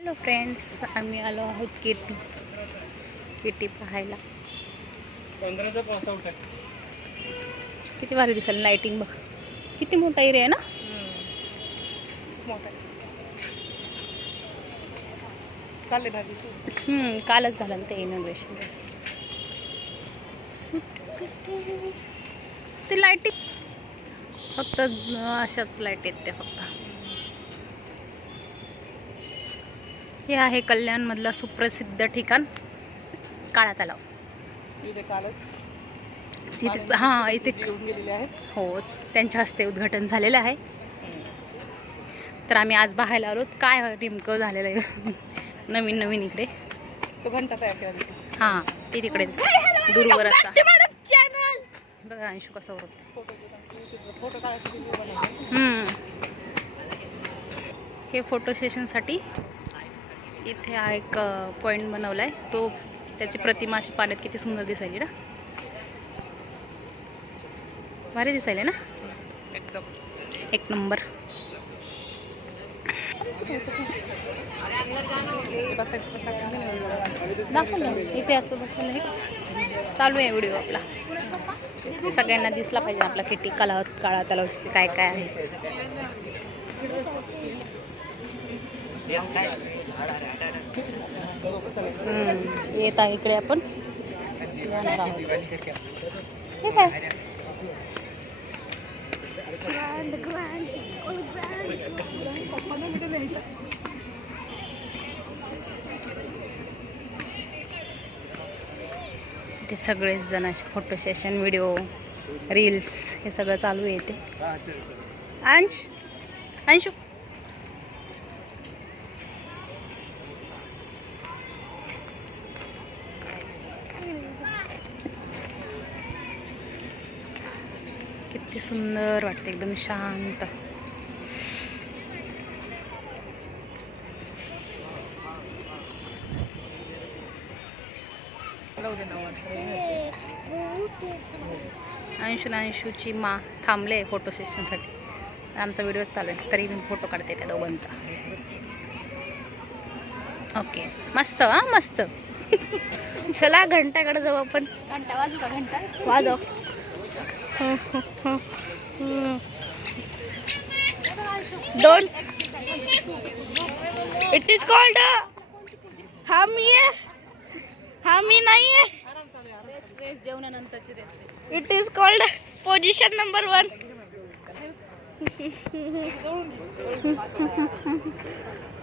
Hello friends, आम्ही आलो आहोत केटी पाहायला. 15चा पास आउट आहे. किती भारी दिसेल लाइटिंग बघ. किती मोठा एरिया आहे ना. मोठा काल कालच झालं ना ते इनॉग्रेशन. ते लाइटिंग फक्त अशाच लाईट आहेत त्या फक्त. हे आहे कल्याण मधला सुप्रसिद्ध ठिकाण काळा तलाव. इथे कालच इथे हो, त्यांच्या हस्ते उद्घाटन झालेलं आहे. तर आम्ही आज पाहायला आलो. काय नेमकं झालेलं आहे नवीन इकडे तो घंटा तयार केला. हां, ते तिकडे दूरवर असता बघा. अंशू कसं होतं फोटो काढायसाठी. हे फोटो सेशनसाठी इथे हा एक पॉइंट बनवला आहे. तो त्याची प्रतिमा अशी पाण्यात किती सुंदर दिसायली ना. भारी दिसायले ना एकदम एक नंबर. दाखवलं इथे असं बसलं हे चालू आहे व्हिडिओ आपला. सगळ्यांना दिसला पाहिजे आपला किती काळा तलाव काय काय आहे. येत आहे इकडे आपण जाणार आहोत. हे काय ते सगळेच जण असे फोटो सेशन, व्हिडिओ, रील्स हे सगळं चालू आहे इथे. अंशू किती सुंदर वाटते, एकदम शांत. अंशूची माँ थांबले फोटो सेशनसाठी. आमचा व्हिडिओ चालू आहे तरी मी फोटो काढते त्या दोघांचा. ओके, मस्त. मस्त. चला घंटाकडे जाऊ आपण. घंटा वाजू का? घंटा वाजव. डोंट इट इज कॉल्ड हामी नाही आहे. जेवणानंतरची race. It is called position number 1.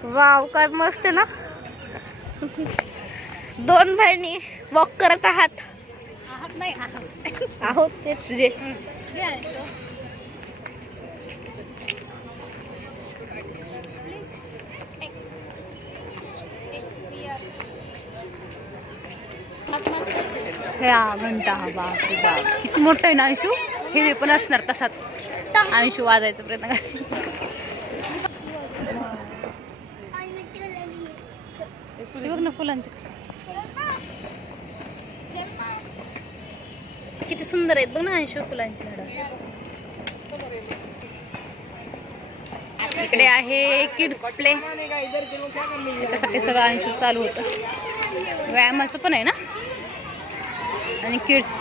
Wow, काय मस्त आहे ना. 2 बहिणी वॉक करत आहात. आहोत तेच जे. हा घंटा, हा बाप किती मोठा आहे ना. अंशू हे पण असणार तसाच. अंशू वाजायचा प्रयत्न कर. बघ ना फुलांचे कसं किती सुंदर आहेत बघ ना अंशू फुलांची झाडं. इकडे आहे किड्स प्ले. त्याच्यासाठी सगळं अंशू चालू होतं. व्यायामाचं पण आहे ना आणि किड्स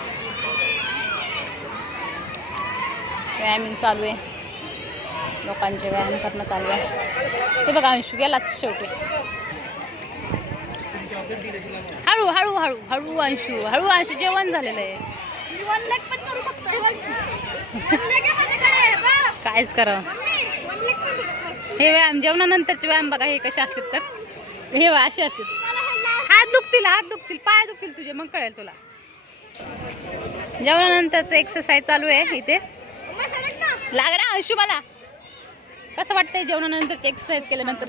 व्यायाम चालू आहे. लोकांचे व्यायाम करणं चालू आहे. ते बघा अंशू गेलाच शेवटी. हळू हळू हळू हळू अंशू जेवण झालेलं आहे. कायच करा. हे व्यायाम जेवणानंतरचे व्यायाम बघा हे कसे असतात. तर हे असे असतात. हात दुखतील पाय दुखतील तुझे, मग कळेल तुला. जेवणानंतरचं एक्सरसाइज चालू आहे इथे. लाग ना अंशू, मला कसं वाटतंय जेवणानंतर एक्सरसाइज केल्यानंतर.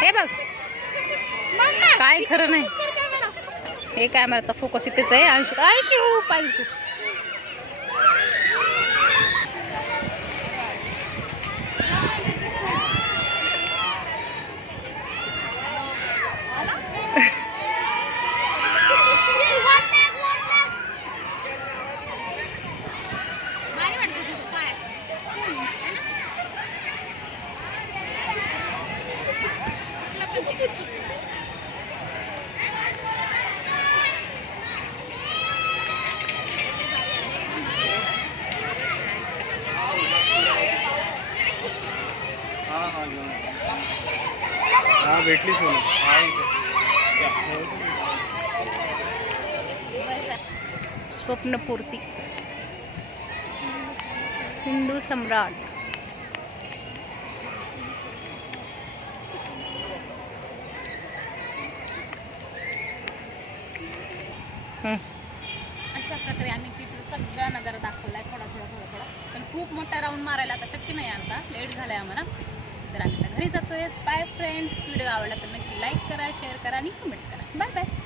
हे बघ काय खरं नाही. हे कॅमेराचा फोकस इथेच आहे. अंशू पाहिजे. हा भेटली सोनं. स्वप्नपूर्ती हिंदू सम्राट. अशा प्रकारे आम्ही तिथे सगळा नजारा दाखवलाय थोडा थोडा थोडा थोडा. पण खूप मोठा राऊंड मारायला आता शक्य नाही आता, लेट झालाय आम्हाला. तर आम्ही आता घरी जातोय. बाय फ्रेंड्स, व्हिडिओ आवडला तर नक्की लाईक करा, शेअर करा आणि कमेंट्स करा. Bye bye.